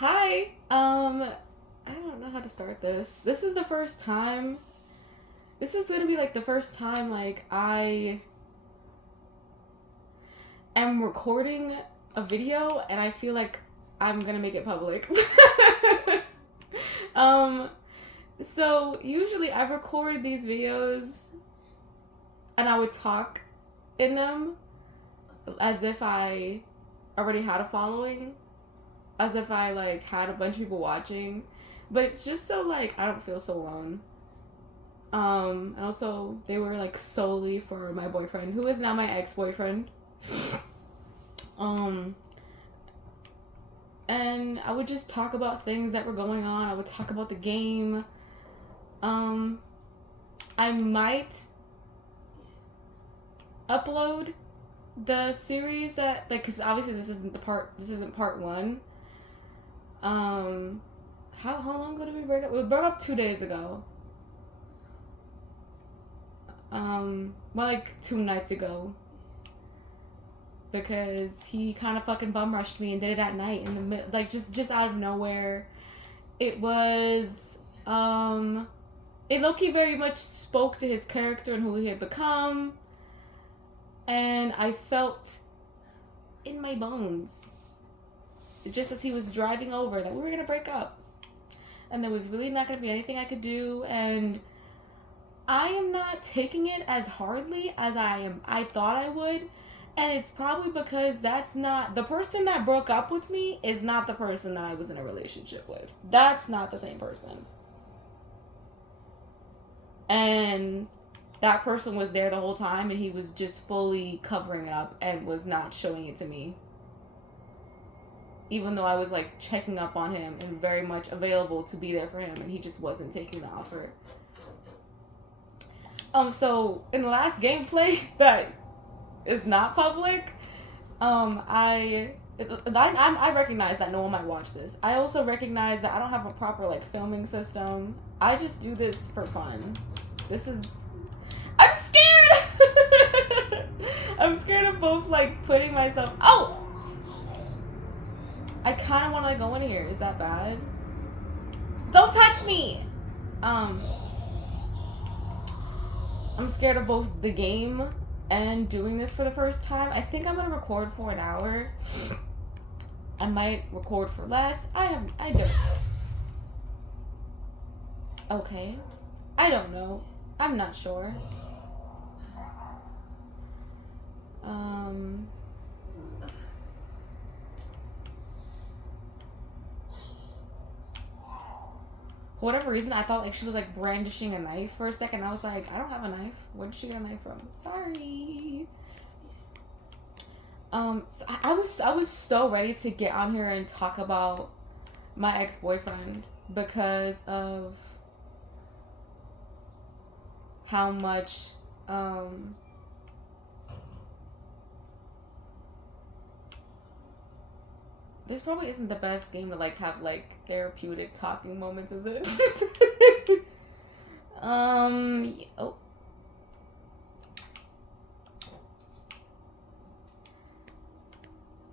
Hi. I don't know how to start this. This is the first time. This is gonna be like the first time like I am recording a video and I feel like I'm gonna make it public. um, so usually I record these videos and I would talk in them as if I already had a following, as if I like had a bunch of people watching, but it's just so like I don't feel so alone. And also they were like solely for my boyfriend, who is now my ex-boyfriend. um, and I would just talk about things that were going on. I would talk about the game. I might upload the series that like because obviously this isn't part one. How long ago did we break up? We broke up 2 days ago. Well, like 2 nights ago. Because he kind of fucking bum rushed me and did it at night in the mid, like just out of nowhere. It was, it low-key very much spoke to his character and who he had become. And I felt in my bones, just as he was driving over, that we were gonna break up. And there was really not gonna be anything I could do, and I am not taking it as hardly as I thought I would. And it's probably because that's not the person that broke up with me is not the person that I was in a relationship with. That's not the same person. And that person was there the whole time and he was just fully covering it up and was not showing it to me. Even though I was like checking up on him and very much available to be there for him, and he just wasn't taking the offer. So in the last gameplay that is not public, I recognize that no one might watch this. I also recognize that I don't have a proper like filming system. I just do this for fun. I'm scared. I'm scared of both like putting myself. Oh, I kind of want to go in here. Is that bad? Don't touch me. I'm scared of both the game and doing this for the first time. I think I'm gonna record for an hour. I might record for less. I don't. Okay. I don't know. I'm not sure. For whatever reason, I thought like she was like brandishing a knife for a second. I was like, I don't have a knife. Where did she get a knife from? Sorry. So I was so ready to get on here and talk about my ex-boyfriend because of how much this probably isn't the best game to like have like therapeutic talking moments, is it? Oh.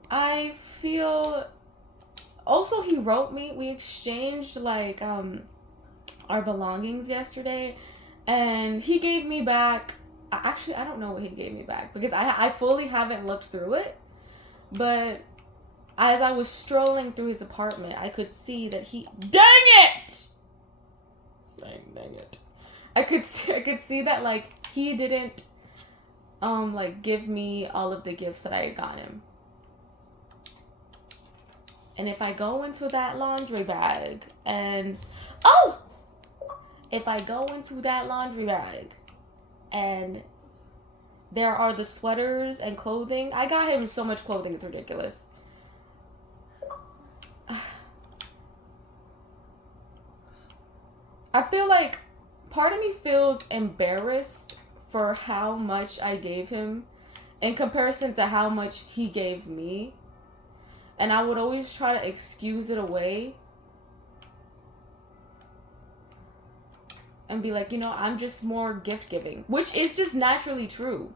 I feel also he wrote me, we exchanged like our belongings yesterday, and he gave me back, actually I don't know what he gave me back because I fully haven't looked through it, but as I was strolling through his apartment, I could see that dang it! Dang it. I could see that like he didn't like give me all of the gifts that I had gotten him. And if I go into that laundry bag and if I go into that laundry bag and there are the sweaters and clothing, I got him so much clothing, it's ridiculous. I feel like part of me feels embarrassed for how much I gave him in comparison to how much he gave me. And I would always try to excuse it away and be like, I'm just more gift giving, which is just naturally true.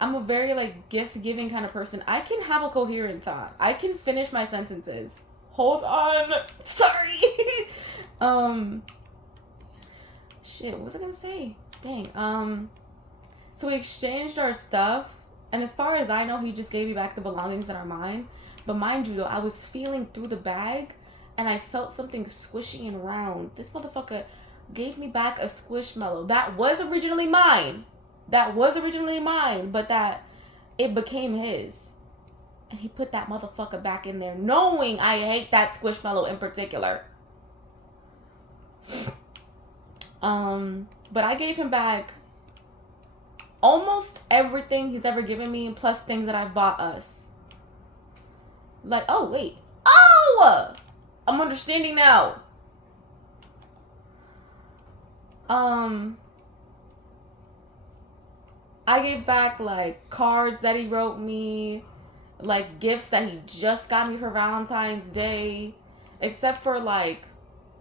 I'm a very like gift giving kind of person. I can have a coherent thought. I can finish my sentences. Hold on. Sorry. Shit, what was I gonna say? Dang. So we exchanged our stuff, and as far as I know, he just gave me back the belongings that are mine. But mind you, though, I was feeling through the bag, and I felt something squishing and round. This motherfucker gave me back a squishmallow that was originally mine. But that it became his. And he put that motherfucker back in there, knowing I hate that squishmallow in particular. But I gave him back almost everything he's ever given me, plus things that I've bought us. Like, oh, wait. Oh! I'm understanding now. I gave back, like, cards that he wrote me, like, gifts that he just got me for Valentine's Day, except for, like,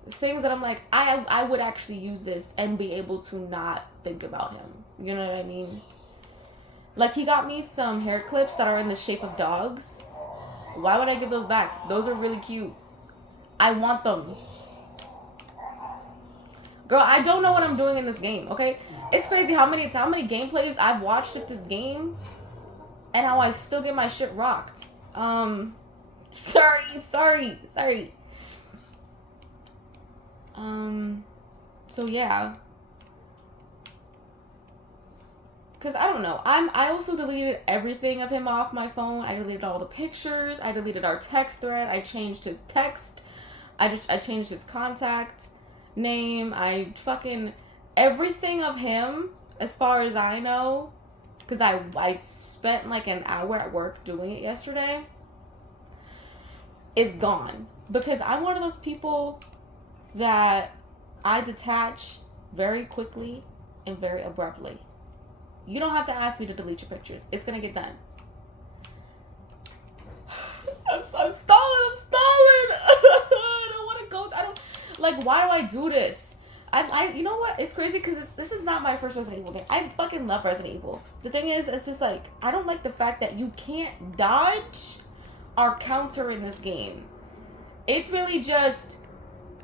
things that I'm like, I would actually use this and be able to not think about him. You know what I mean? Like, he got me some hair clips that are in the shape of dogs. Why would I give those back? Those are really cute. I want them. Girl, I don't know what I'm doing in this game, okay? It's crazy how many gameplays I've watched at this game and how I still get my shit rocked. Sorry. So yeah. Cause I don't know. I also deleted everything of him off my phone. I deleted all the pictures. I deleted our text thread. I changed his text. I changed his contact name. I fucking everything of him, as far as I know, because I spent like an hour at work doing it yesterday, is gone. Because I'm one of those people that I detach very quickly and very abruptly. You don't have to ask me to delete your pictures. It's gonna get done. I'm stalling. I don't want to go. Like, why do I do this? You know what? It's crazy because this is not my first Resident Evil game. I fucking love Resident Evil. The thing is, it's just like, I don't like the fact that you can't dodge or counter in this game. It's really just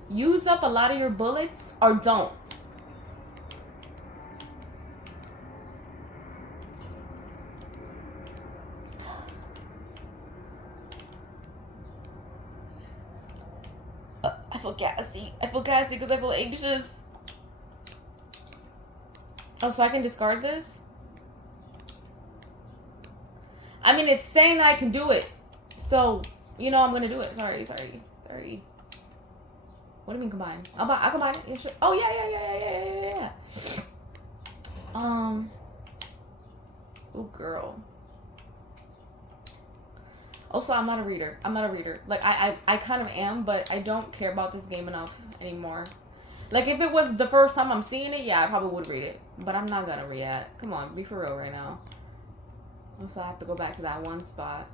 use up a lot of your bullets or don't. I feel gassy because I feel anxious. Oh, so I can discard this? I mean, it's saying that I can do it. So, you know I'm going to do it. Sorry. What do you mean combine? I'll combine it. Yeah, sure. Oh, yeah. Oh, girl. Also, I'm not a reader. Like, I kind of am, but I don't care about this game enough anymore. Like, if it was the first time I'm seeing it, yeah, I probably would read it. But I'm not gonna react. Come on, be for real right now. Also, I have to go back to that one spot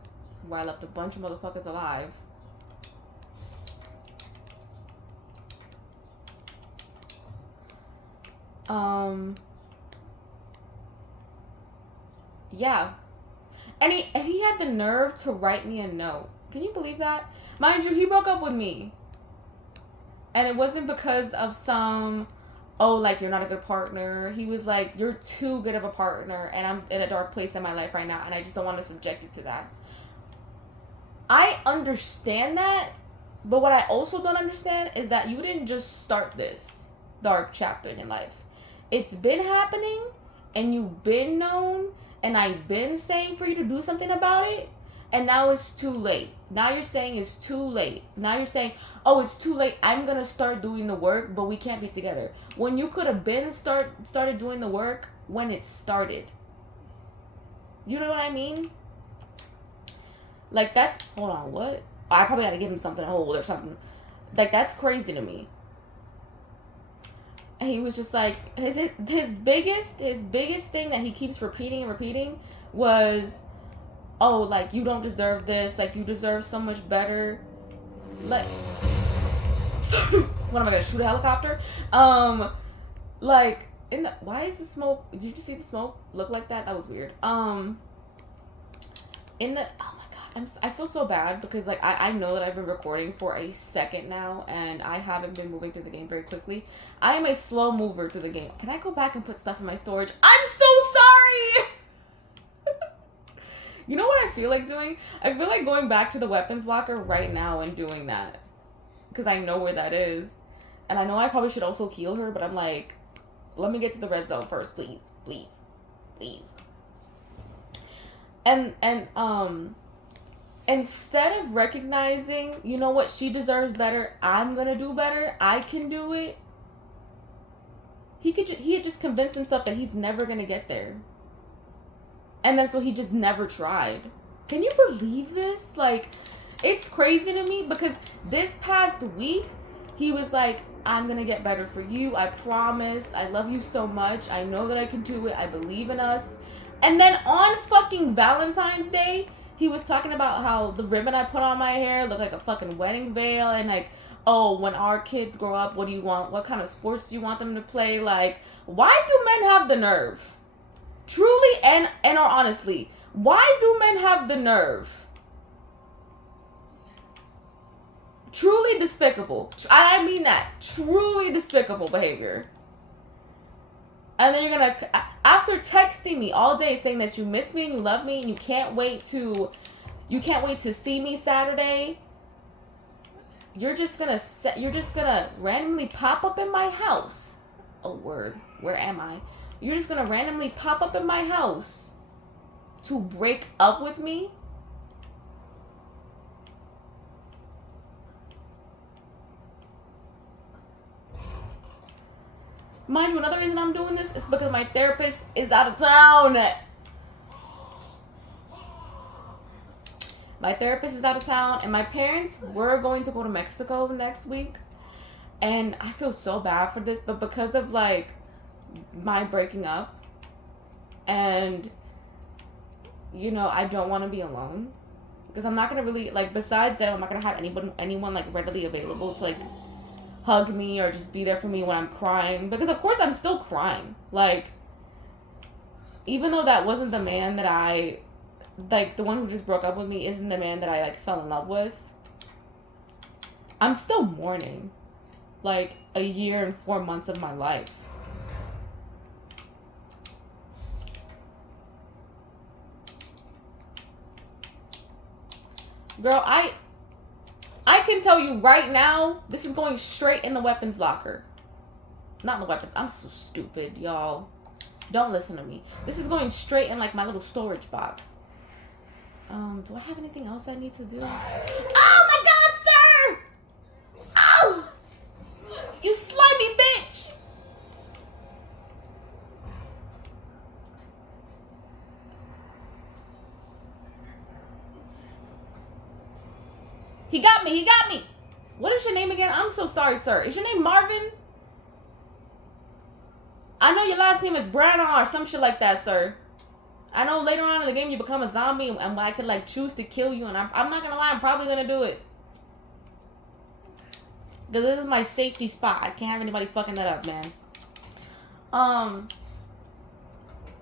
where I left a bunch of motherfuckers alive. Yeah. And he had the nerve to write me a note. Can you believe that? Mind you, he broke up with me. And it wasn't because of some, oh, like, you're not a good partner. He was like, you're too good of a partner, and I'm in a dark place in my life right now, and I just don't want to subject you to that. I understand that, but what I also don't understand is that you didn't just start this dark chapter in your life. It's been happening, and you've been known, and I've been saying for you to do something about it, and now it's too late. Now you're saying it's too late. Now you're saying, oh, it's too late. I'm going to start doing the work, but we can't be together. When you could have been started doing the work when it started. You know what I mean? Like, that's, hold on, what? I probably had to give him something to hold or something. Like, that's crazy to me. And he was just like, his biggest thing that he keeps repeating was, oh, like, you don't deserve this, like, you deserve so much better. Like, what am I gonna shoot a helicopter? Like, why is the smoke, did you see the smoke look like that? That was weird. Oh my god, I feel so bad because like I know that I've been recording for a second now and I haven't been moving through the game very quickly. I am a slow mover through the game. Can I go back and put stuff in my storage? I'm so sorry. You know what I feel like doing? I feel like going back to the weapons locker right now and doing that because I know where that is, and I know I probably should also heal her, but I'm like, let me get to the red zone first, please. And instead of recognizing, you know what, she deserves better, I'm gonna do better, I can do it, he had just convinced himself that he's never gonna get there. And then so he just never tried. Can you believe this? Like, it's crazy to me because this past week, he was like, I'm gonna get better for you, I promise, I love you so much, I know that I can do it, I believe in us. And then on fucking Valentine's Day, he was talking about how the ribbon I put on my hair looked like a fucking wedding veil, and like, oh, when our kids grow up, what do you want? What kind of sports do you want them to play? Like, why do men have the nerve? Truly and or honestly, why do men have the nerve? Truly despicable. I mean that. Truly despicable behavior. And then you're gonna, after texting me all day saying that you miss me and you love me and you can't wait to see me Saturday, you're just gonna randomly pop up in my house. Oh word, where am I? You're just gonna randomly pop up in my house to break up with me? Mind you, another reason I'm doing this is because my therapist is out of town. My therapist is out of town, and my parents were going to go to Mexico next week. And I feel so bad for this, but because of, like, my breaking up, and, you know, I don't want to be alone. Because I'm not going to really, like, besides that, I'm not going to have anyone, like, readily available to, like, hug me or just be there for me when I'm crying, because of course I'm still crying. Like, even though that wasn't the man that I, like, the one who just broke up with me isn't the man that I, like, fell in love with, I'm still mourning, like, a year and 4 months of my life. Girl, I can tell you right now, this is going straight in the weapons locker. Not in the weapons. I'm so stupid, y'all. Don't listen to me. This is going straight in, like, my little storage box. Do I have anything else I need to do? Oh my god, sir! Oh! You slimy bitch! He got me. What is your name again? I'm so sorry, sir. Is your name Marvin? I know your last name is Branagh or some shit like that, sir. I know later on in the game you become a zombie and I could, like, choose to kill you, and I'm not gonna lie, I'm probably gonna do it. Because this is my safety spot. I can't have anybody fucking that up, man.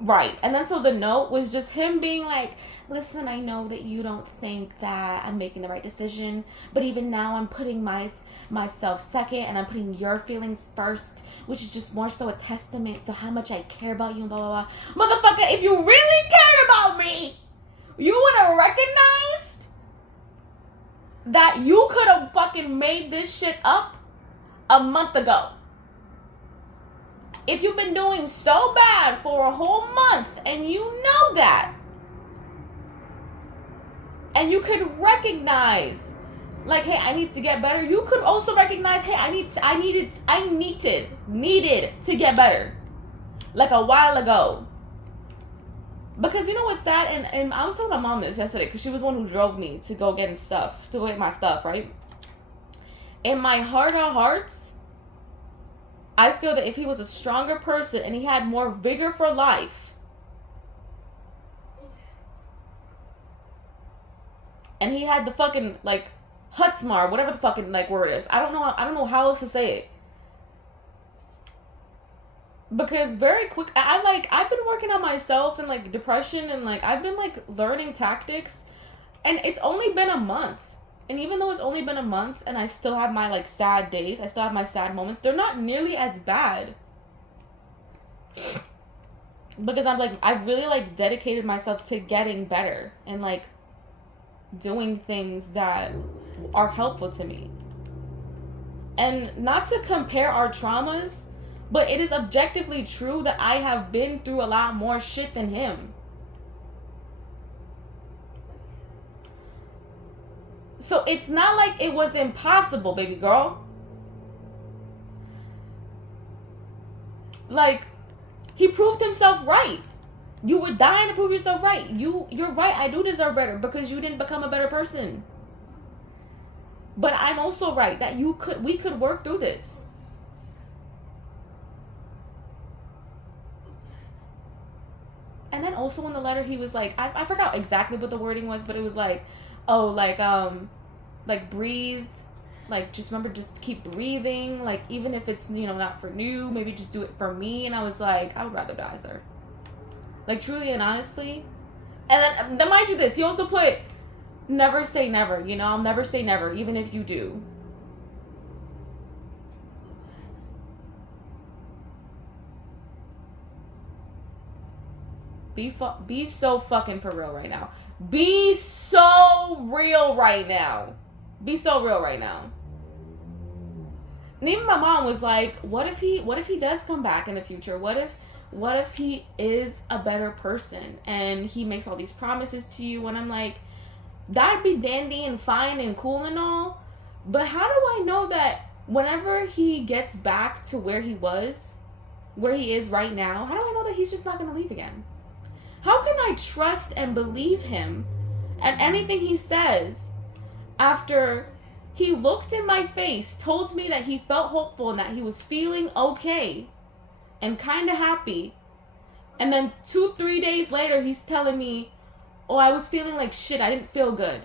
Right. And then so the note was just him being like, listen, I know that you don't think that I'm making the right decision, but even now I'm putting myself second and I'm putting your feelings first, which is just more so a testament to how much I care about you and blah, blah, blah. Motherfucker, if you really cared about me, you would have recognized that you could have fucking made this shit up a month ago. If you've been doing so bad for a whole month and you know that, and you could recognize, like, hey, I need to get better. You could also recognize, hey, I needed to get better, like a while ago. Because you know what's sad, and I was telling my mom this yesterday, because she was the one who drove me to go get my stuff, right? In my heart of hearts, I feel that if he was a stronger person and he had more vigor for life, and he had the fucking, like, Hutzmar, whatever the fucking, like, word is. I don't know how else to say it. Because very quick, I've been working on myself and, like, depression, and, like, I've been, like, learning tactics And it's only been a month. And even though it's only been a month and I still have my like sad days, I still have my sad moments, they're not nearly as bad. Because I've really like dedicated myself to getting better and like doing things that are helpful to me. And not to compare our traumas, but it is objectively true that I have been through a lot more shit than him. So it's not like it was impossible, baby girl. Like, he proved himself right. You were dying to prove yourself right. You're right. I do deserve better because you didn't become a better person. But I'm also right that we could work through this. And then also in the letter he was like, I forgot exactly what the wording was, but it was like, oh, like breathe, like just remember, just keep breathing, like even if it's, you know, not for you, maybe just do it for me. And I was like, I would rather die, sir. Like truly and honestly. And then mind you this, he also put, never say never, you know, I'll never say never, even if you do. Be so fucking for real right now. Be so real right now. Be so real right now. And even my mom was like, what if he does come back in the future? What if he is a better person and he makes all these promises to you? And I'm like, that'd be dandy and fine and cool and all, but how do I know that whenever he gets back to where he is right now, how do I know that he's just not going to leave again? How can I trust and believe him and anything he says after he looked in my face, told me that he felt hopeful and that he was feeling okay and kind of happy, and then 2-3 days later he's telling me, oh, I was feeling like shit, I didn't feel good.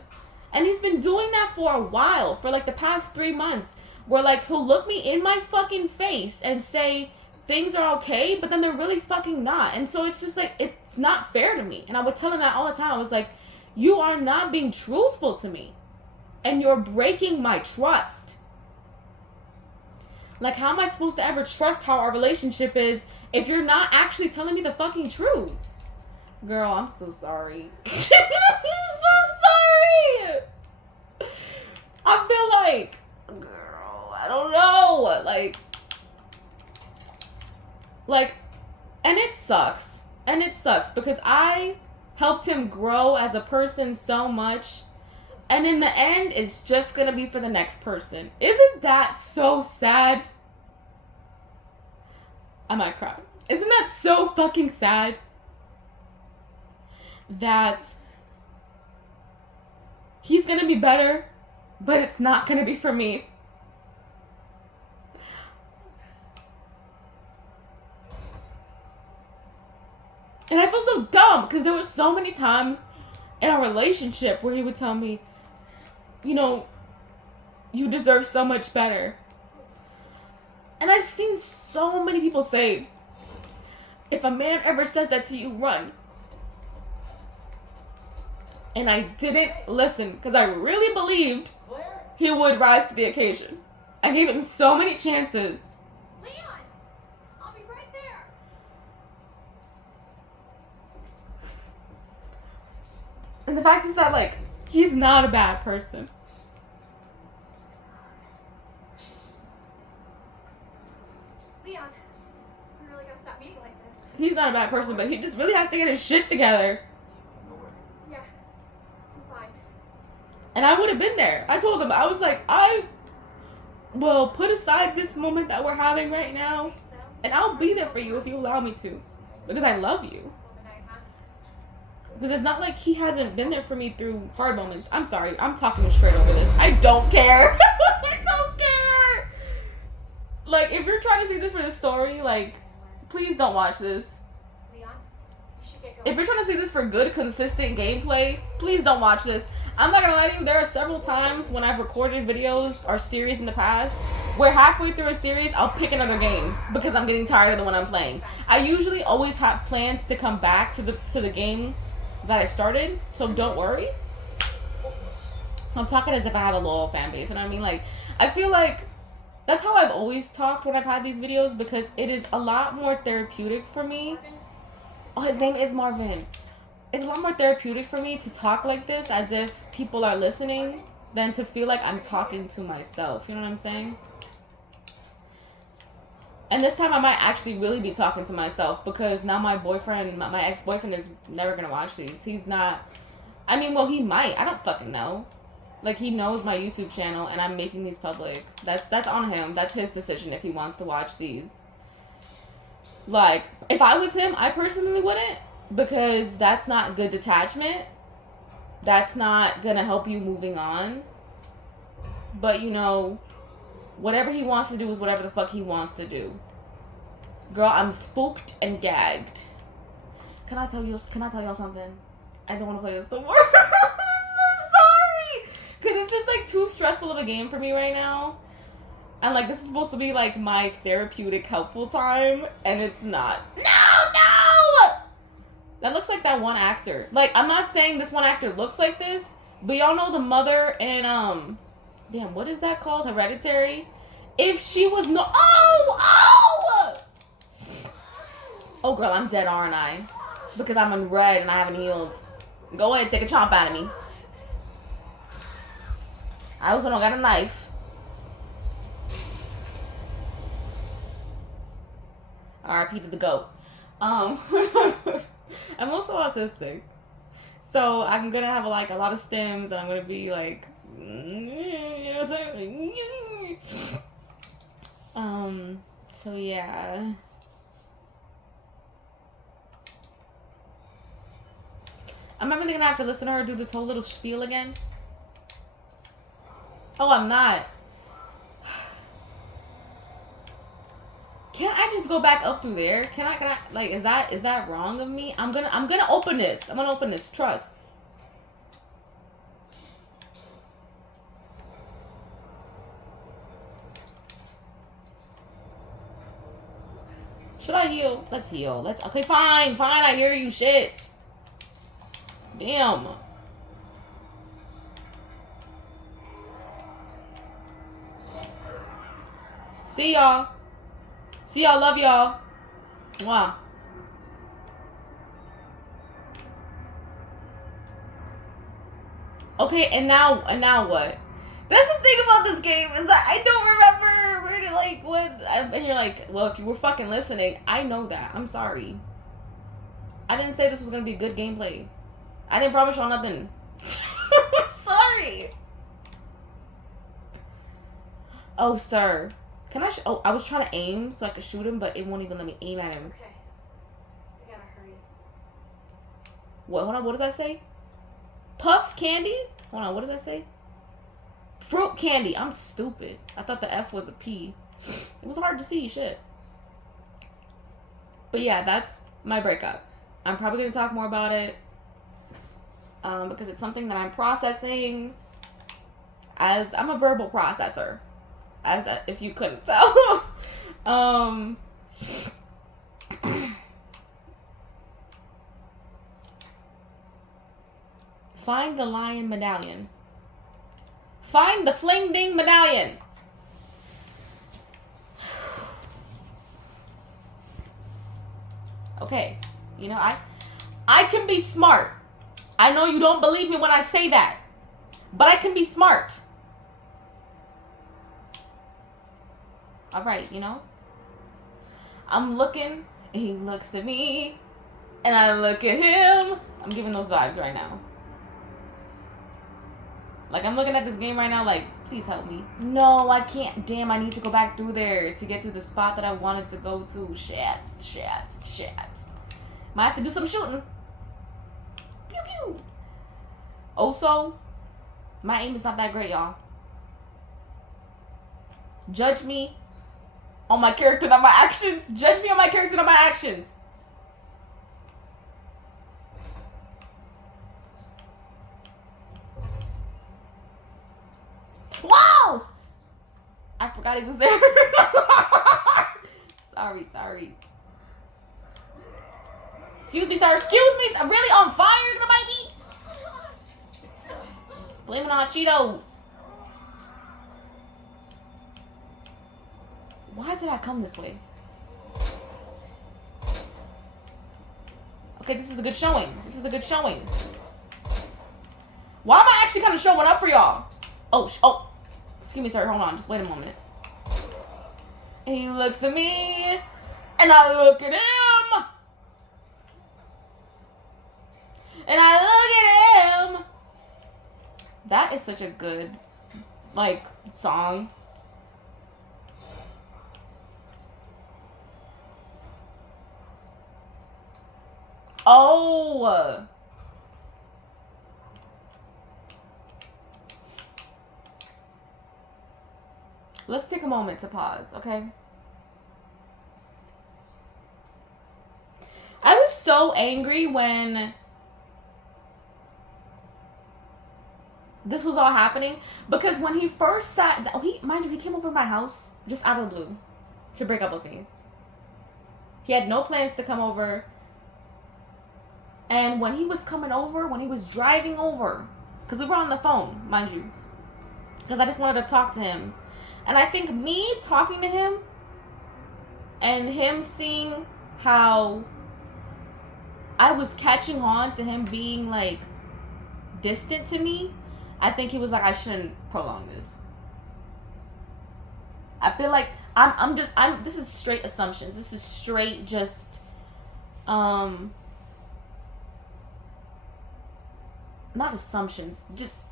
And he's been doing that for a while, for like the past 3 months, where like he'll look me in my fucking face and say things are okay, but then they're really fucking not. And so it's just like, it's not fair to me. And I would tell him that all the time. I was like, you are not being truthful to me. And you're breaking my trust. Like, how am I supposed to ever trust how our relationship is if you're not actually telling me the fucking truth? Girl, I'm so sorry. I'm so sorry. I feel like, girl, I don't know. Like, and it sucks. And it sucks because I helped him grow as a person so much. And in the end, it's just going to be for the next person. Isn't that so sad? I might cry. Isn't that so fucking sad? That he's going to be better, but it's not going to be for me. And I feel so dumb because there were so many times in our relationship where he would tell me, you know, you deserve so much better. And I've seen so many people say, if a man ever says that to you, run. And I didn't listen because I really believed he would rise to the occasion. I gave him so many chances. Leon, I'll be right there. And the fact is that, like, he's not a bad person. Leon, I'm really gonna stop being like this. He's not a bad person, but he just really has to get his shit together. Yeah, I'm fine. And I would have been there. I told him, I was like, I will put aside this moment that we're having right now, and I'll be there for you if you allow me to. Because I love you. Because it's not like he hasn't been there for me through hard moments. I'm sorry. I'm talking straight over this. I don't care. I don't care. Like, if you're trying to see this for the story, like, please don't watch this. Leon, you should get going. If you're trying to see this for good, consistent gameplay, please don't watch this. I'm not gonna lie to you, there are several times when I've recorded videos or series in the past where halfway through a series, I'll pick another game because I'm getting tired of the one I'm playing. I usually always have plans to come back to the game that I started, so don't worry. I'm talking as if I have a loyal fan base. You know what I mean? Like, I feel like that's how I've always talked when I've had these videos, because it is a lot more therapeutic for me. Oh, his name is Marvin. It's a lot more therapeutic for me to talk like this as if people are listening than to feel like I'm talking to myself. You know what I'm saying? And this time I might actually really be talking to myself, because now my boyfriend, my ex-boyfriend is never going to watch these. He's not, I mean, well, he might. I don't fucking know. Like, he knows my YouTube channel and I'm making these public. That's on him. That's his decision if he wants to watch these. Like, if I was him, I personally wouldn't, because that's not good detachment. That's not going to help you moving on. But, you know, whatever he wants to do is whatever the fuck he wants to do. Girl, I'm spooked and gagged. Can I tell y'all something? I don't want to play this no more. I'm so sorry. Because it's just like too stressful of a game for me right now. And like, this is supposed to be like my therapeutic, helpful time. And it's not. No! That looks like that one actor. Like, I'm not saying this one actor looks like this. But y'all know the mother in, damn, what is that called? Hereditary? If she was no... Oh, girl, I'm dead, aren't I? Because I'm in red and I haven't healed. Go ahead, take a chomp out of me. I also don't got a knife. R.I.P. to the goat. I'm also autistic. So I'm gonna have like a lot of stims, and I'm gonna be like... You know what I'm saying? So yeah. I'm really gonna have to listen to her do this whole little spiel again. Oh, I'm not. Can't I just go back up through there? Can I like, is that wrong of me? I'm gonna open this. I'm gonna open this. Trust. Should I heal? Let's heal. Okay, fine, I hear you, shit. Damn. See y'all. Love y'all. Mwah. Okay, and now what? That's the thing about this game, is that I don't remember where to, like, what, and you're like, well, if you were fucking listening, I know that. I'm sorry. I didn't say this was gonna be good gameplay. I didn't promise y'all nothing. I'm sorry. Oh, sir. Can I oh, I was trying to aim so I could shoot him, but it won't even let me aim at him. Okay. I gotta hurry. What? Hold on, what does that say? Puff candy? Hold on, what does that say? Fruit candy. I'm stupid. I thought the F was a P. It was hard to see, shit. But yeah, that's my breakup. I'm probably going to talk more about it. Because it's something that I'm processing. As I'm a verbal processor. As if you couldn't tell. Find the lion medallion. Find the fling ding medallion. Okay. You know, I can be smart. I know you don't believe me when I say that. But I can be smart. Alright, you know? I'm looking, and he looks at me, and I look at him. I'm giving those vibes right now. Like, I'm looking at this game right now like, please help me. No, I can't. Damn, I need to go back through there to get to the spot that I wanted to go to. Shit. Might have to do some shooting. Pew, pew. Also, my aim is not that great, y'all. Judge me on my character, not my actions. Judge me on my character, not my actions. Walls! I forgot he was there. Sorry. Excuse me, sir. Excuse me. I'm really on fire. You're gonna bite me? Flaming hot Cheetos. Why did I come this way? Okay, this is a good showing. This is a good showing. Why am I actually kind of showing up for y'all? Oh. Excuse me, sir. Hold on. Just wait a moment. And he looks at me, and I look at him. And I look at him. That is such a good, like, song. Oh. Let's take a moment to pause, okay? I was so angry when this was all happening because when he first sat down, mind you, he came over to my house just out of the blue to break up with me. He had no plans to come over. And when he was coming over, when he was driving over, because we were on the phone, mind you, because I just wanted to talk to him. And I think me talking to him and him seeing how I was catching on to him being, like, distant to me, I think he was like, I shouldn't prolong this. I feel like this is straight assumptions. This is straight just, not assumptions, just,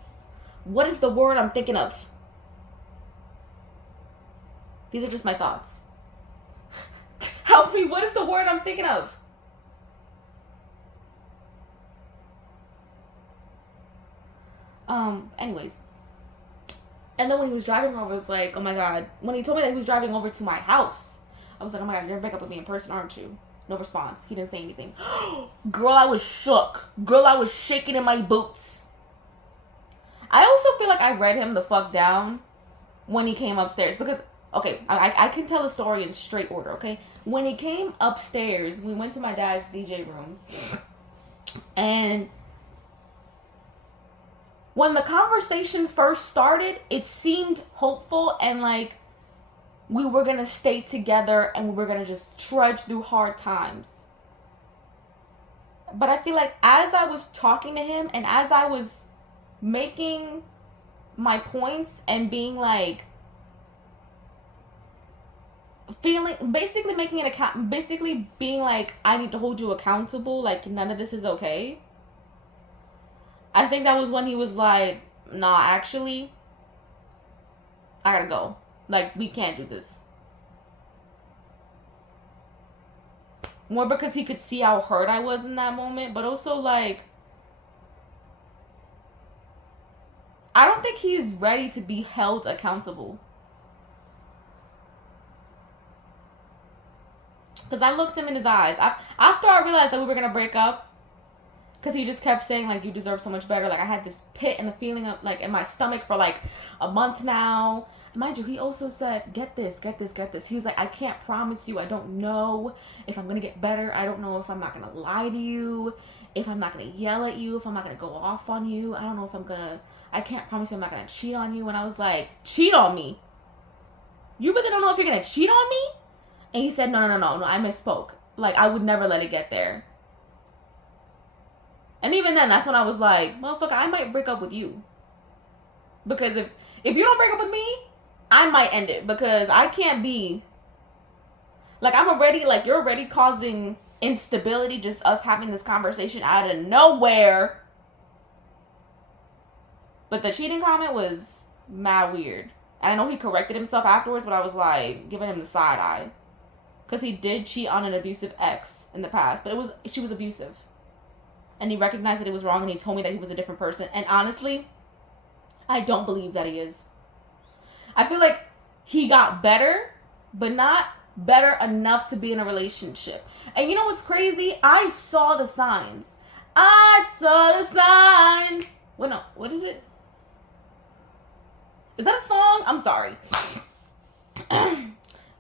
what is the word I'm thinking of? These are just my thoughts. Help me, what is the word I'm thinking of? Anyways. And then when he was driving over, I was like, oh my god. When he told me that he was driving over to my house, I was like, oh my god, you're gonna break up with me in person, aren't you? No response. He didn't say anything. Girl, I was shook. Girl, I was shaking in my boots. I also feel like I read him the fuck down when he came upstairs. Because, okay, I can tell the story in straight order, okay? When he came upstairs, we went to my dad's DJ room. And when the conversation first started, it seemed hopeful and like we were going to stay together and we were going to just trudge through hard times. But I feel like as I was talking to him and as I was making my points and being like, basically making it basically being like, I need to hold you accountable, like none of this is okay. I think that was when he was like, nah, actually, I gotta go. Like, we can't do this. More because he could see how hurt I was in that moment, but also like, I don't think he's ready to be held accountable. Because I looked him in his eyes. After I realized that we were going to break up, because he just kept saying, like, you deserve so much better. Like, I had this pit and a feeling of, like, in my stomach for, like, a month now. Mind you, he also said, get this. He was like, I can't promise you. I don't know if I'm going to get better. I don't know if I'm not going to lie to you. If I'm not going to yell at you. If I'm not going to go off on you. I don't know if I'm going to... I can't promise you I'm not going to cheat on you. And I was like, cheat on me? You really don't know if you're going to cheat on me? And he said, no, I misspoke. Like, I would never let it get there. And even then, that's when I was like, motherfucker, I might break up with you. Because if you don't break up with me, I might end it. Because I can't be... Like, you're already causing instability, just us having this conversation out of nowhere. But the cheating comment was mad weird. And I know he corrected himself afterwards, but I was like, giving him the side eye. Because he did cheat on an abusive ex in the past. But she was abusive. And he recognized that it was wrong and he told me that he was a different person. And honestly, I don't believe that he is. I feel like he got better, but not better enough to be in a relationship. And you know what's crazy? I saw the signs. Wait, no. What is it? Is that a song? I'm sorry.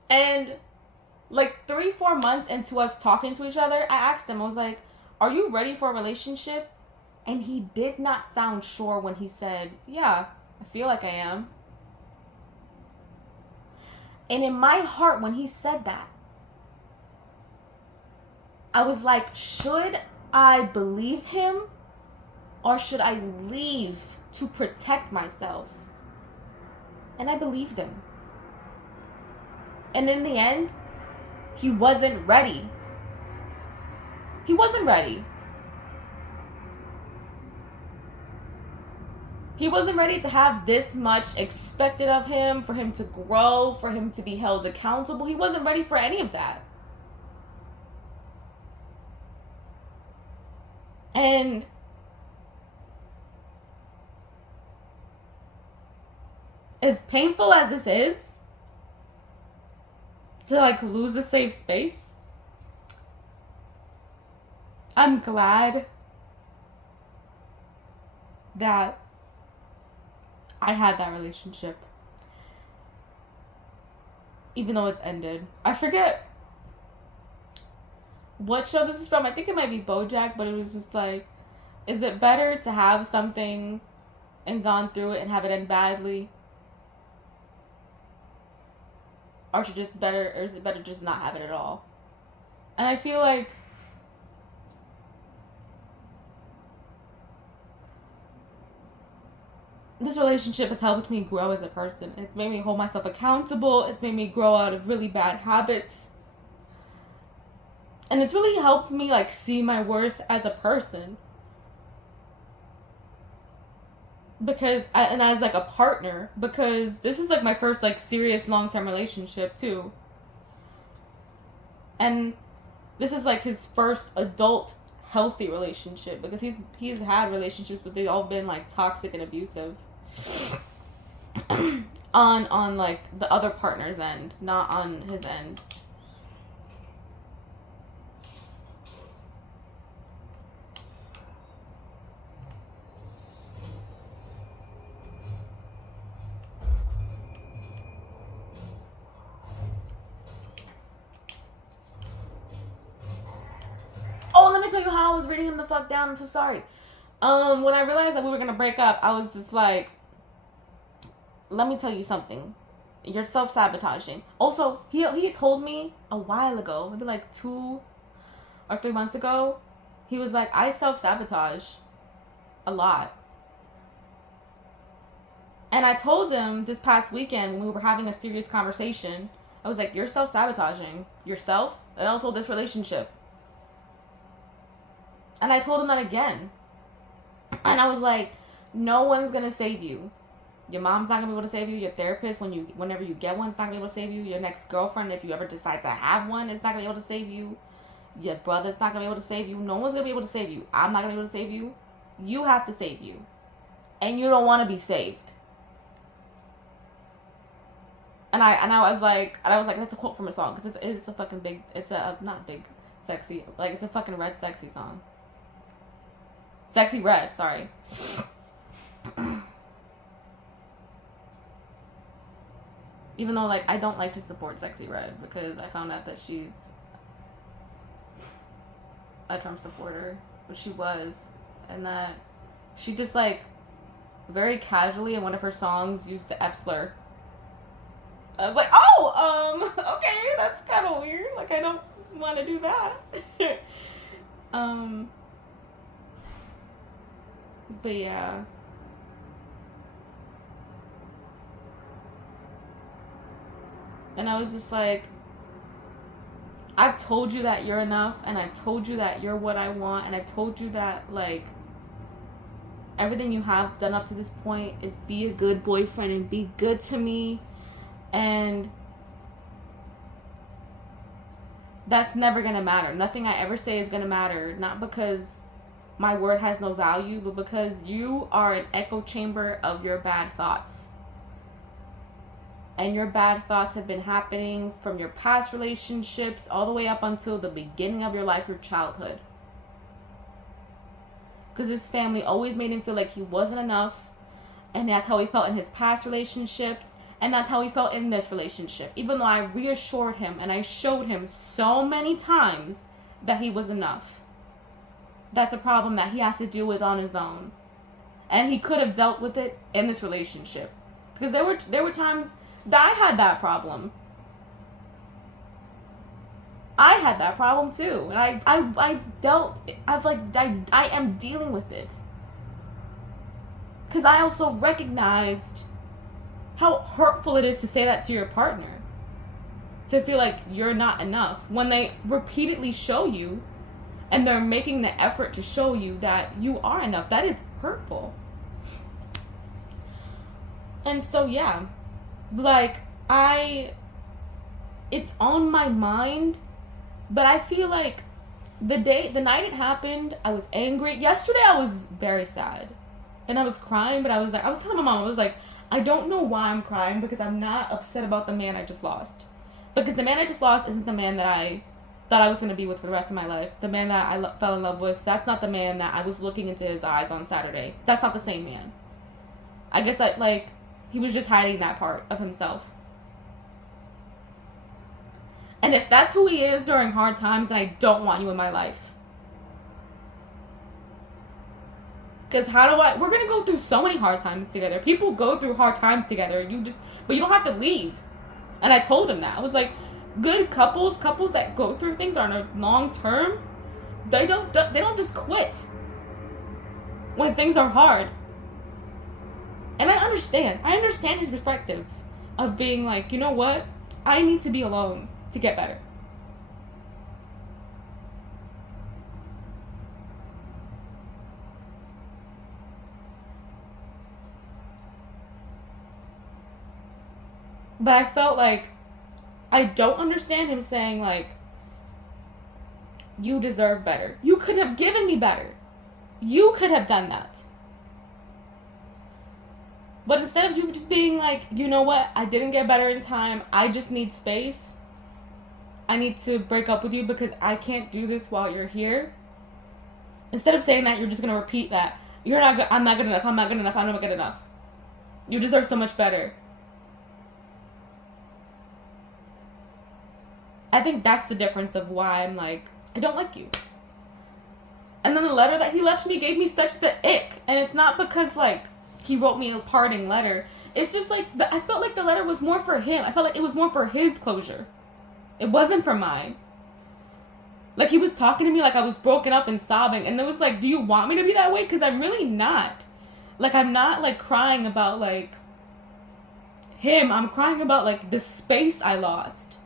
And like 3-4 months into us talking to each other, I asked him, I was like, are you ready for a relationship? And he did not sound sure when he said, yeah, I feel like I am. And in my heart, when he said that, I was like, should I believe him or should I leave to protect myself? And I believed him. And in the end, he wasn't ready. He wasn't ready. He wasn't ready to have this much expected of him, for him to grow, for him to be held accountable. He wasn't ready for any of that. And as painful as this is, to like lose a safe space, I'm glad that I had that relationship. Even though it's ended. I forget what show this is from. I think it might be BoJack, but it was just like, is it better to have something and gone through it and have it end badly? Or is it better just not have it at all? And I feel like this relationship has helped me grow as a person. It's made me hold myself accountable. It's made me grow out of really bad habits. And it's really helped me like see my worth as a person. And as like a partner, because this is like my first like serious long-term relationship too. And this is like his first adult healthy relationship, because he's had relationships but they've all been like toxic and abusive. on like the other partner's end, not on his end. Oh, let me tell you how I was reading him the fuck down. I'm so sorry. When I realized that we were gonna break up, I was just like, let me tell you something. You're self-sabotaging. Also, he told me a while ago, maybe like 2 or 3 months ago, he was like, I self-sabotage a lot. And I told him this past weekend when we were having a serious conversation, I was like, you're self-sabotaging yourself and also this relationship. And I told him that again. And I was like, no one's gonna save you. Your mom's not gonna be able to save you. Your therapist, whenever you get one, it's not gonna be able to save you. Your next girlfriend, if you ever decide to have one, it's not gonna be able to save you. Your brother's not gonna be able to save you. No one's gonna be able to save you. I'm not gonna be able to save you. You have to save you. And you don't want to be saved. And I was like, that's a quote from a song, because it's a fucking big, it's a not big, sexy, like it's a fucking Red Sexy song. Sexy Red, sorry. Even though, like, I don't like to support Sexy Red, because I found out that she's a Trump supporter, but she was, and that she just, like, very casually in one of her songs used the F slur. I was like, oh, okay, that's kind of weird. Like, I don't want to do that. But yeah. And I was just like, I've told you that you're enough, and I've told you that you're what I want, and I've told you that, like, everything you have done up to this point is be a good boyfriend and be good to me, and that's never gonna matter. Nothing I ever say is gonna matter, not because my word has no value, but because you are an echo chamber of your bad thoughts. And your bad thoughts have been happening from your past relationships all the way up until the beginning of your life, your childhood. Because his family always made him feel like he wasn't enough. And that's how he felt in his past relationships. And that's how he felt in this relationship. Even though I reassured him and I showed him so many times that he was enough. that's a problem that he has to deal with on his own. And he could have dealt with it in this relationship. Because there were times that I had that problem. I had that problem too. And I am dealing with it. Because I also recognized how hurtful it is to say that to your partner. To feel like you're not enough. When they repeatedly show you, and they're making the effort to show you that you are enough. That is hurtful. And so, yeah. Like, it's on my mind. But I feel like the night it happened, I was angry. Yesterday, I was very sad. And I was crying, but I was telling my mom, I was like, I don't know why I'm crying because I'm not upset about the man I just lost. Because the man I just lost isn't the man that I thought I was going to be with for the rest of my life. The man that I fell in love with, that's not the man that I was looking into his eyes on Saturday. That's not the same man. I guess he was just hiding that part of himself. And if that's who he is during hard times, then I don't want you in my life. Because we're going to go through so many hard times together. People go through hard times together. But you don't have to leave. And I told him that. I was like, good couples that go through things on a long term, they don't just quit when things are hard. And I understand his perspective of being like, you know what? I need to be alone to get better. But I felt like I don't understand him saying, like, you deserve better. You could have given me better. You could have done that. But instead of you just being like, you know what, I didn't get better in time, I just need space. I need to break up with you because I can't do this while you're here. Instead of saying that, you're just going to repeat that. I'm not good enough, I'm not good enough, I'm not good enough. You deserve so much better. I think that's the difference of why I'm like, I don't like you. And then the letter that he left me gave me such the ick. And it's not because, like, he wrote me a parting letter. It's just, like, I felt like the letter was more for him. I felt like it was more for his closure. It wasn't for mine. Like, he was talking to me like I was broken up and sobbing. And it was like, do you want me to be that way? Because I'm really not. Like, I'm not, like, crying about, like, him. I'm crying about, like, the space I lost.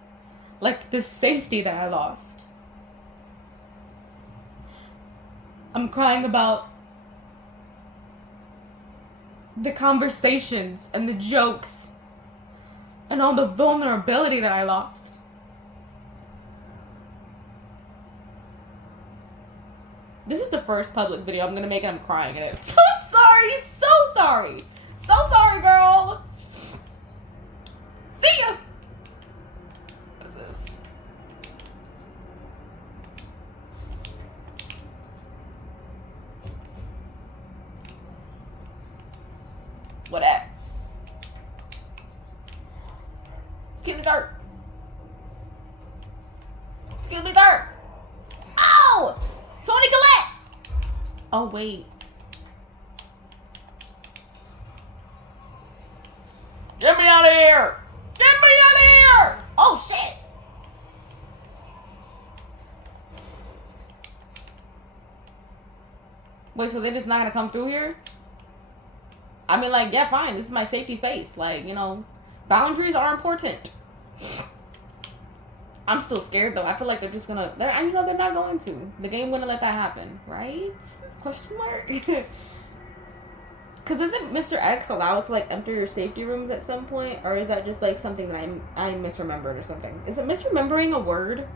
Like, the safety that I lost. I'm crying about the conversations and the jokes and all the vulnerability that I lost. This is the first public video I'm gonna make and I'm crying in it. So sorry, so sorry. So sorry, girl. See ya. What is this? What at? Excuse me, sir. Excuse me, sir. Oh! Tony Collette! Oh, wait. Get me out of here! Get me out of here! Oh, shit! Wait, so they're just not gonna come through here? I mean, like, yeah, fine. This is my safety space. Like, you know, boundaries are important. I'm still scared, though. I feel like they're just gonna... they're not going to. The game wouldn't let that happen, right? Question mark? Because isn't Mr. X allowed to, like, enter your safety rooms at some point? Or is that just, like, something that I misremembered or something? Is it misremembering a word?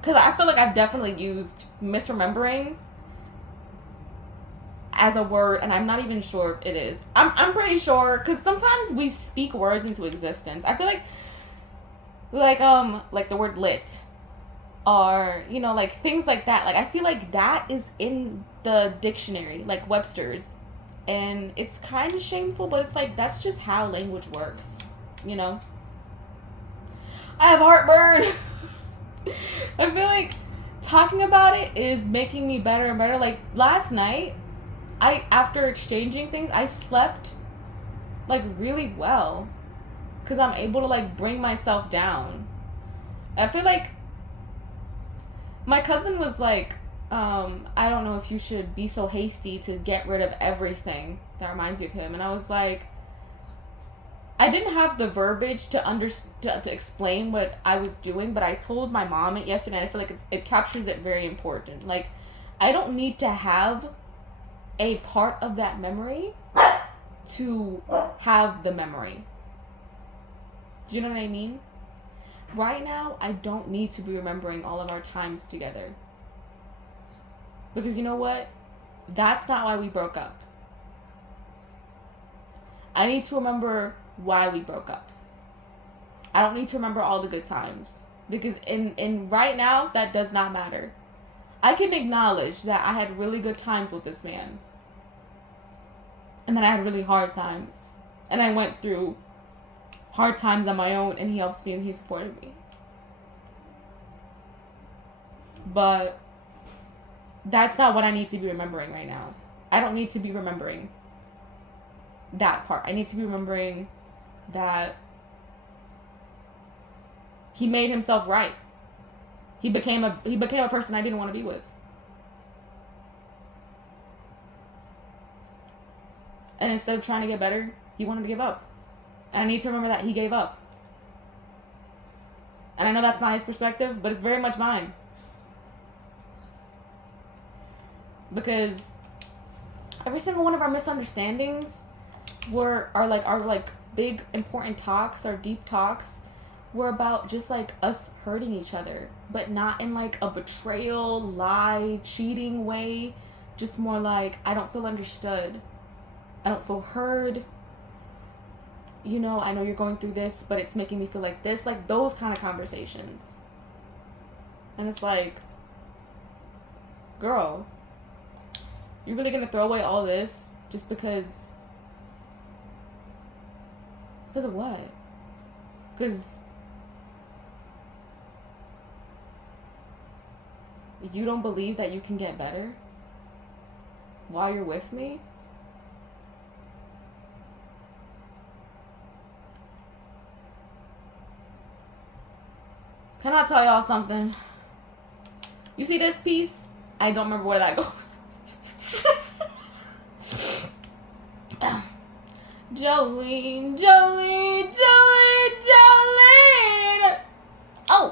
Because I feel like I've definitely used misremembering as a word, and I'm not even sure if it is. I'm pretty sure, because sometimes we speak words into existence. I feel like the word lit, or, you know, like, things like that. Like, I feel like that is in the dictionary, like Webster's, and it's kind of shameful, but it's like, that's just how language works, you know? I have heartburn! I feel like talking about it is making me better and better. Like last night, after exchanging things, I slept like really well because I'm able to like bring myself down. I feel like my cousin was like, I don't know if you should be so hasty to get rid of everything that reminds you of him. And I was like, I didn't have the verbiage to explain what I was doing, but I told my mom it yesterday, and I feel like it captures it very important. Like, I don't need to have a part of that memory to have the memory. Do you know what I mean? Right now, I don't need to be remembering all of our times together. Because you know what? That's not why we broke up. I need to remember why we broke up. I don't need to remember all the good times. Because in right now, that does not matter. I can acknowledge that I had really good times with this man. And then I had really hard times. And I went through hard times on my own, and he helped me and he supported me. But that's not what I need to be remembering right now. I don't need to be remembering that part. I need to be remembering that he made himself right. He became a person I didn't want to be with. And instead of trying to get better, he wanted to give up. And I need to remember that he gave up. And I know that's not his perspective, but it's very much mine. Because every single one of our misunderstandings are like big important talks, our deep talks, were about just like us hurting each other, but not in like a betrayal, lie, cheating way. Just more like, I don't feel understood. I don't feel heard. You know, I know you're going through this, but it's making me feel like this. Like those kind of conversations. And it's like, girl, you're really gonna throw away all this just because of what? Because you don't believe that you can get better while you're with me? Can I tell y'all something? You see this piece? I don't remember where that goes. Jolene, Jolene, Jolene, Jolene. Oh,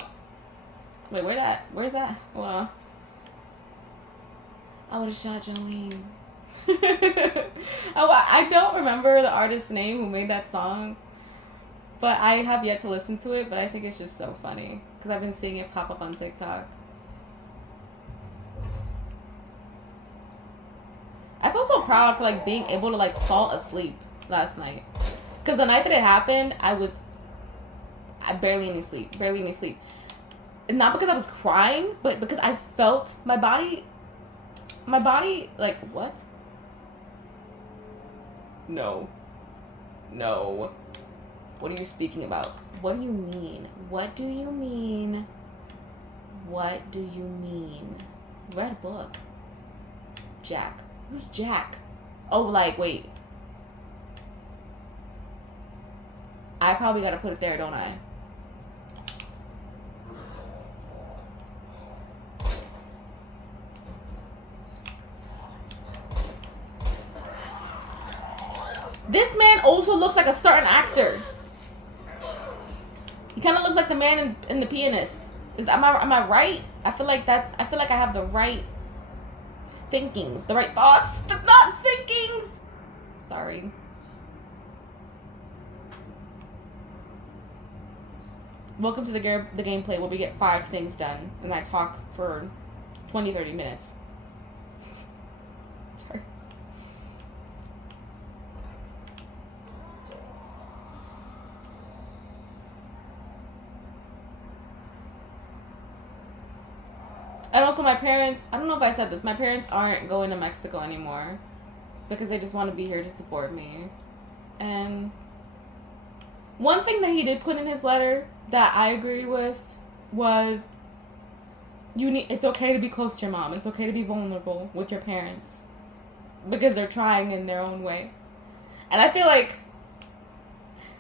wait, where's that? Well, I would have shot Jolene. Oh, I don't remember the artist's name who made that song, but I have yet to listen to it. But I think it's just so funny because I've been seeing it pop up on TikTok. I feel so proud for like being able to like fall asleep last night, because the night that it happened, I barely any sleep, and not because I was crying, but because I felt my body like, what? No, what are you speaking about? What do you mean? What do you mean? What do you mean? Red book. Jack. Who's Jack? Oh, like, wait. I probably gotta put it there, don't I? This man also looks like a certain actor. He kind of looks like the man in The Pianist. Am I right? I feel like I have the right thinkings, the right thoughts, not thinkings. Sorry. Welcome to the gameplay where we get 5 things done and I talk for 20-30 minutes. Sorry. And also my parents, I don't know if I said this, my parents aren't going to Mexico anymore because they just want to be here to support me. And one thing that he did put in his letter that I agreed with was it's okay to be close to your mom. It's okay to be vulnerable with your parents because they're trying in their own way. And I feel like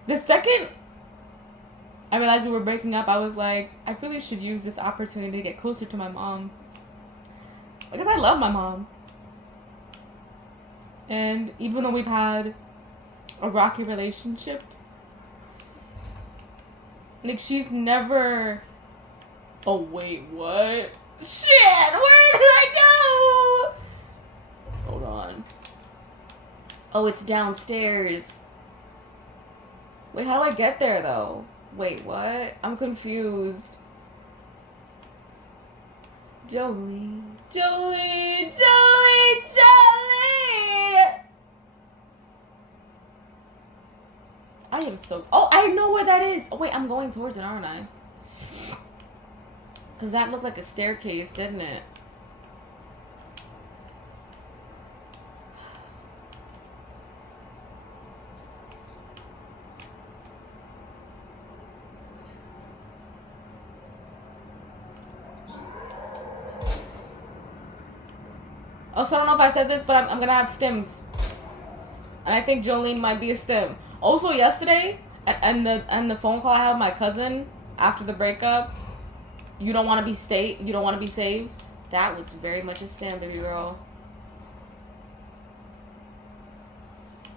the second I realized we were breaking up, I was like, I really should use this opportunity to get closer to my mom because I love my mom. And even though we've had a rocky relationship, like, she's never... Oh, wait, what? Shit! Where did I go? Hold on. Oh, it's downstairs. Wait, how do I get there, though? Wait, what? I'm confused. Jolie. Jolie! Jolie! Jolie! I am so... Oh, I know where that is. Oh, wait, I'm going towards it, aren't I? Because that looked like a staircase, didn't it? Oh, so I don't know if I said this, but I'm going to have stims. And I think Jolene might be a stim. Also, yesterday, and the phone call I had with my cousin after the breakup, you don't want to be saved. That was very much a stim, baby girl.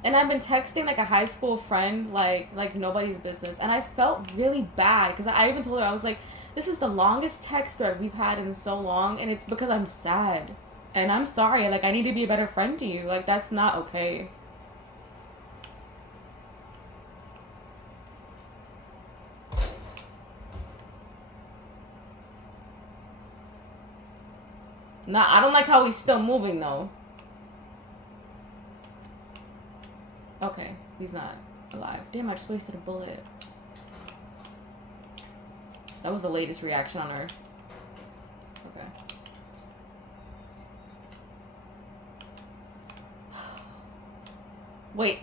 And I've been texting like a high school friend, like nobody's business, and I felt really bad because I even told her, I was like, this is the longest text thread we've had in so long, and it's because I'm sad, and I'm sorry. Like, I need to be a better friend to you. Like, that's not okay. Nah, I don't like how he's still moving, though. Okay, he's not alive. Damn, I just wasted a bullet. That was the latest reaction on her. Okay. Wait.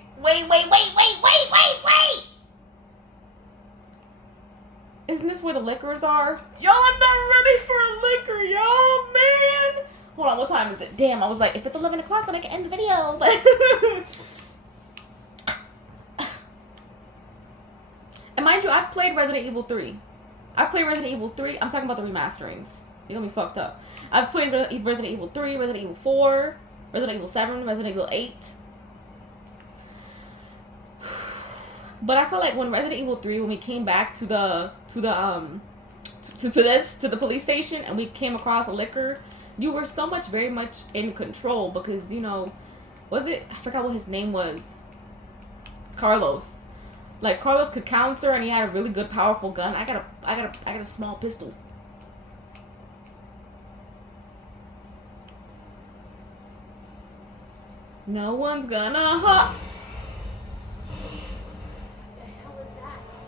Isn't this where the liquors are? Y'all, I'm not ready for a liquor, y'all, man. Hold on, what time is it? Damn, I was like, if it's 11 o'clock, then I can end the video. And mind you, I've played Resident Evil 3. I'm talking about the remasterings. You're gonna be fucked up. I've played Resident Evil 3, Resident Evil 4, Resident Evil 7, Resident Evil 8. But I feel like when Resident Evil 3, when we came back to the police station and we came across a liquor, you were very much in control because, you know, I forgot what his name was. Carlos. Like, Carlos could counter and he had a really good powerful gun. I got a small pistol. No one's gonna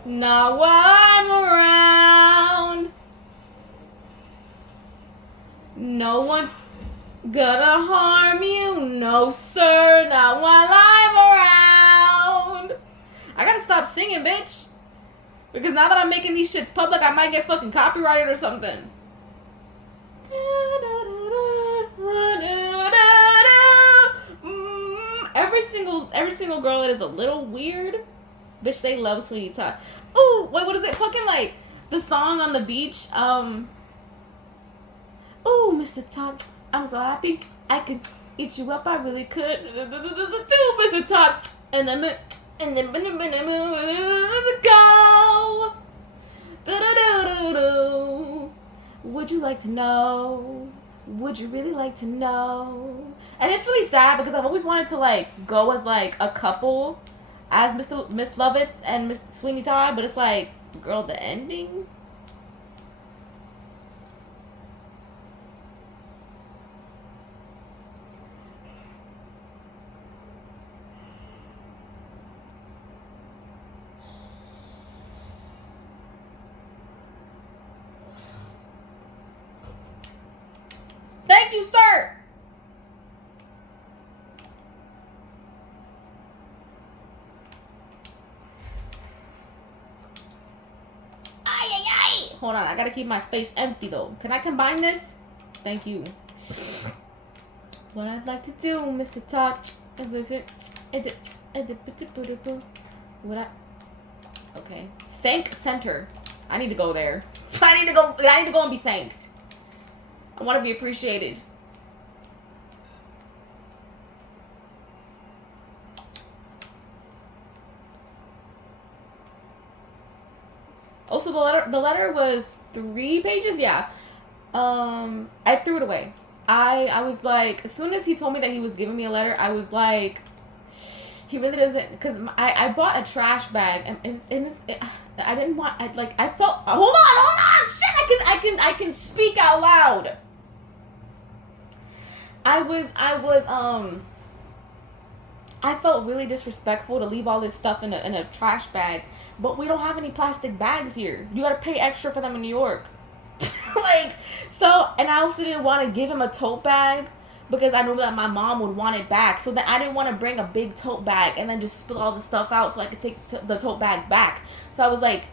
Not while I'm around. No one's gonna harm you, no sir, not while I'm around. I gotta stop singing, bitch. Because now that I'm making these shits public, I might get fucking copyrighted or something. Every single girl that is a little weird, bitch, they love Sweeney Todd. Ooh, wait, what is it? Fucking like the song on the beach. Ooh, Mr. Todd, I'm so happy I could eat you up. I really could. Mr. Todd, and then go. Would you like to know? Would you really like to know? And it's really sad because I've always wanted to like go as like a couple as Miss Lovitz and Miss Sweeney Todd, but it's like, girl, the ending. Thank you, sir. Ay, ay, Hold on, I gotta keep my space empty though. Can I combine this? Thank you. What I'd like to do, Mr. Touch. What I... Okay. Thank center. I need to go there. I need to go and be thanked. I want to be appreciated. Also, the letter was 3 pages. Yeah. I threw it away. I was like, as soon as he told me that he was giving me a letter, I was like, he really doesn't, because I bought a trash bag, and I didn't want, I felt, hold on, shit, I can speak out loud. I felt really disrespectful to leave all this stuff in a trash bag, but we don't have any plastic bags here. You gotta pay extra for them in New York. And I also didn't want to give him a tote bag because I knew that my mom would want it back. So then I didn't want to bring a big tote bag and then just spill all the stuff out so I could take the tote bag back. So I was like,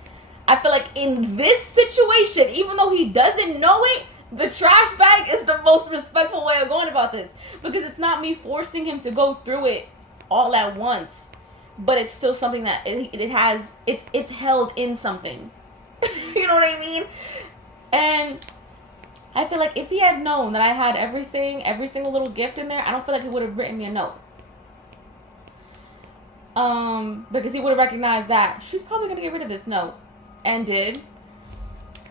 I feel like in this situation, even though he doesn't know it, the trash bag is the most respectful way of going about this, because it's not me forcing him to go through it all at once, but it's still something that it's held in something. You know what I mean? And I feel like if he had known that I had everything, every single little gift in there, I don't feel like he would have written me a note. Because he would have recognized that she's probably going to get rid of this note. And did.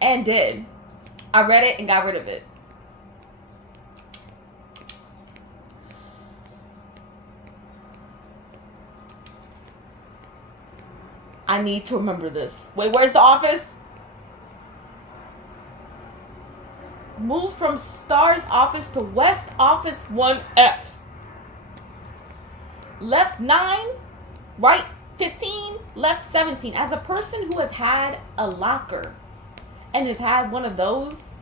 I read it and got rid of it. I need to remember this. Wait, where's the office? Moved from Star's office to West Office 1F. Left 9, right 15, left 17. As a person who has had a locker and has had one of those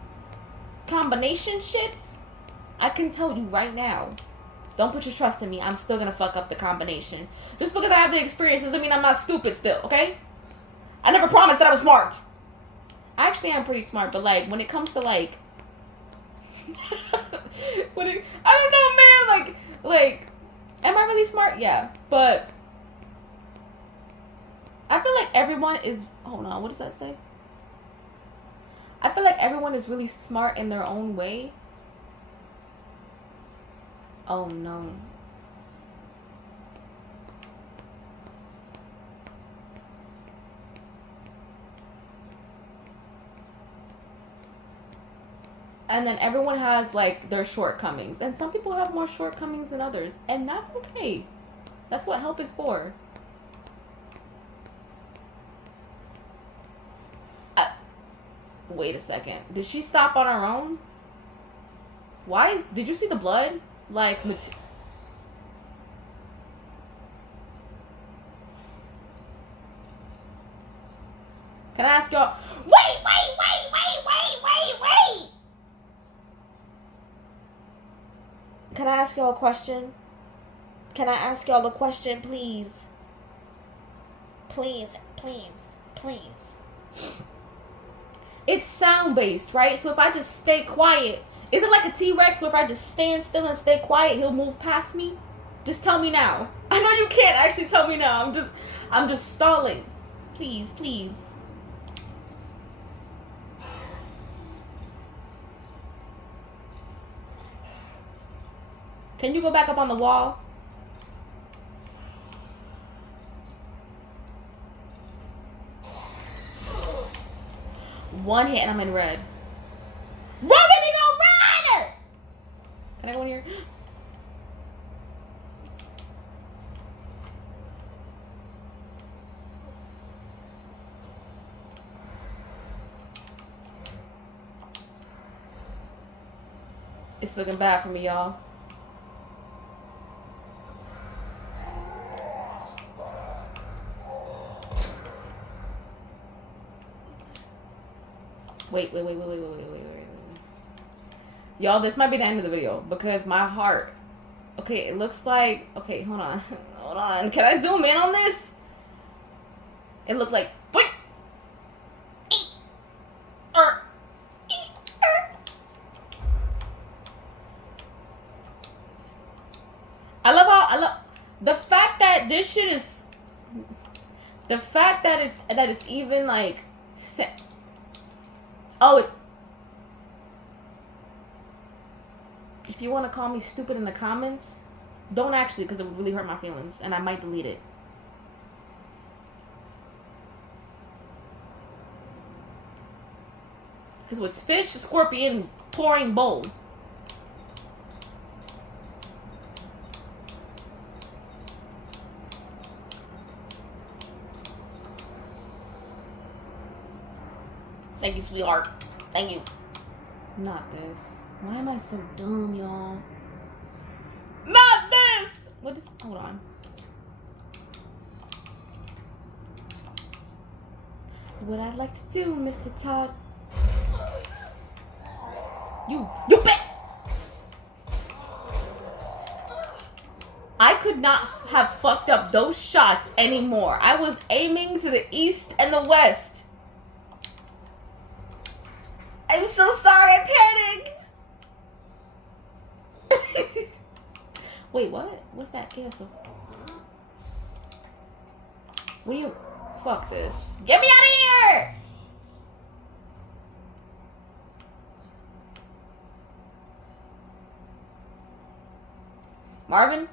combination shits, I can tell you right now, don't put your trust in me. I'm still gonna fuck up the combination. Just because I have the experience doesn't mean I'm not stupid still, okay? I never promised that I was smart. I actually am pretty smart, but like when it comes to like I don't know, man, like am I really smart? Yeah, but I feel like everyone is, hold on, what does that say? I feel like everyone is really smart in their own way. Oh no. And then everyone has like their shortcomings, and some people have more shortcomings than others, and that's okay. That's what help is for. Wait a second. Did she stop on her own? Did you see the blood? Like, can I ask y'all? Wait! Can I ask y'all a question? Can I ask y'all a question, please? Please. It's sound-based, right? So if I just stay quiet, is it like a T-Rex where if I just stand still and stay quiet, he'll move past me? Just tell me now. I know you can't actually tell me now. I'm just stalling. Please. Can you go back up on the wall? One hit and I'm in red. Run, baby, go run! Can I go in here? It's looking bad for me, y'all. Wait. Y'all, this might be the end of the video because my heart. Okay, it looks like. Okay, hold on. Can I zoom in on this? It looks like. this shit is the fact that it's even like if you want to call me stupid in the comments, don't actually, because it would really hurt my feelings and I might delete it. Because what's fish, scorpion, pouring bowl. Thank you, sweetheart. Thank you. Not this. Why am I so dumb, y'all? Not this! What is... Hold on. What I'd like to do, Mr. Todd... You bet! I could not have fucked up those shots anymore. I was aiming to the east and the west. I'm so sorry, I panicked. Wait, what? What's that cancel? What do you... Fuck this. Get me out of here! Marvin?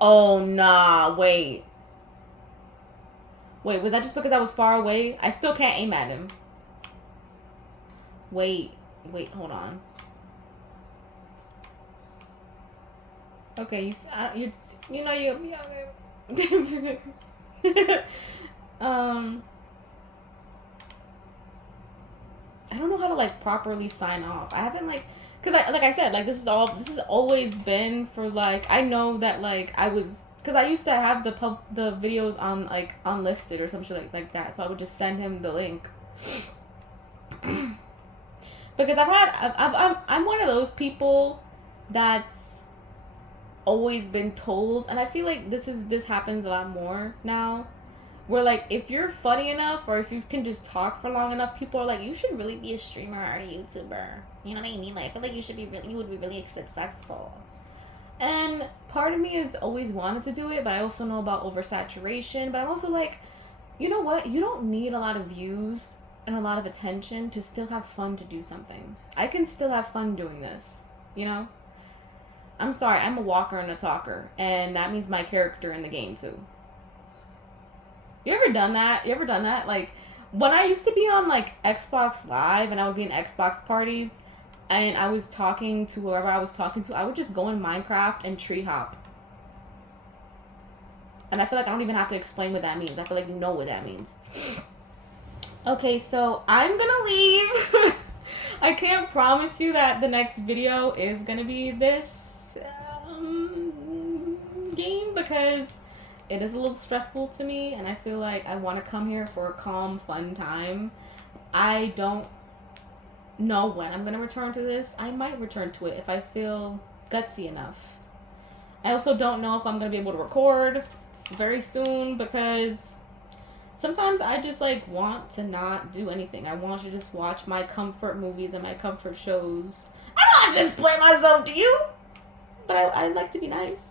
Oh, nah, wait. Wait, was that just because I was far away? I still can't aim at him. Wait, hold on. Okay, you know you I don't know how to like properly sign off. I haven't like, cause like I said, like this has always been for like, I know that like cause I used to have the videos on like unlisted or some shit like that, so I would just send him the link. Because I'm one of those people that's always been told, and I feel like this happens a lot more now, where like if you're funny enough or if you can just talk for long enough, people are like, you should really be a streamer or a YouTuber. You know what I mean? Like I feel like you would be really successful. And part of me has always wanted to do it, but I also know about oversaturation. But I'm also like, you know what? You don't need a lot of views and a lot of attention to still have fun to do something. I can still have fun doing this, you know? I'm sorry, I'm a walker and a talker, and that means my character in the game too. You ever done that? Like, when I used to be on like Xbox Live and I would be in Xbox parties and I was talking to whoever I was talking to, I would just go in Minecraft and tree hop. And I feel like I don't even have to explain what that means. I feel like you know what that means. Okay, so I'm gonna leave. I can't promise you that the next video is gonna be this game because it is a little stressful to me and I feel like I want to come here for a calm, fun time. I don't know when I'm gonna return to this. I might return to it if I feel gutsy enough. I also don't know if I'm gonna be able to record very soon because sometimes I just like want to not do anything. I want to just watch my comfort movies and my comfort shows. I don't have to explain myself to you, but I like to be nice.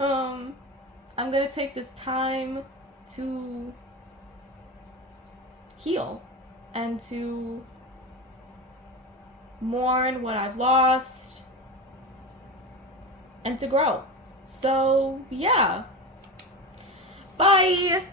I'm gonna take this time to heal and to mourn what I've lost and to grow. So yeah. Bye!